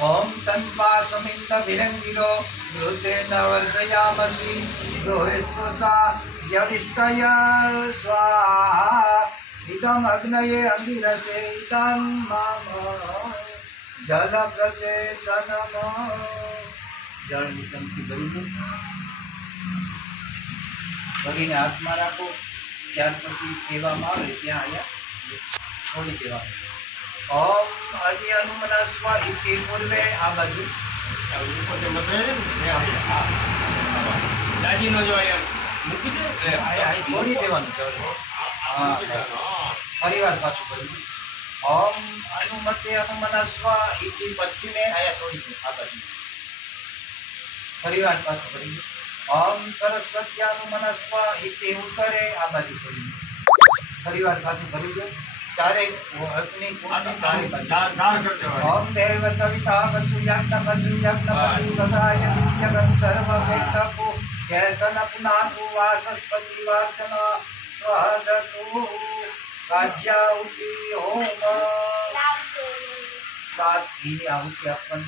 ओम तन्वा समिंद विरंगिरो रुद्रेण वर्धयामसि रोहिस्वसा यविष्टय स्वाहा इदम अग्नये अंगिरसे इदम मम जल प्रचेतनम जल निकमથી ભરી ભરીને હાથમાં રાખો ત્યાર પછી કહેવામાં આવે ત્યાં અહીંયા છોડી દેવાનું ઓમ આદિ હનુમનસ્વ ઇતિ પૂર્વે આ બાજુ દાદીનો જો અહીંયા મૂકી દે અહીં છોડી દેવાનું હા ફરીવાર પાછું ભરી ઓમ હનુમતે હનુમનસ્વ ઇતિ પછી મેં અહીંયા છોડી દે આ બાજુ ફરીવાર પાછું ભરી ઓમ સરસ્વતી હનુમનસ્વ ઇતિ ઉત્તરે આ બાજુ ભરી ફરીવાર પાછું ભરી દો तारे वो अग्नि कुंड तारे दान करते हो ओम देव सविता पचु यज्ञ पचु गदाय यगंधर्व वैतपो केतन पुनानु वासस्पति वाचन स्वादतु राज्याहुति होम सात घी आहुति अपन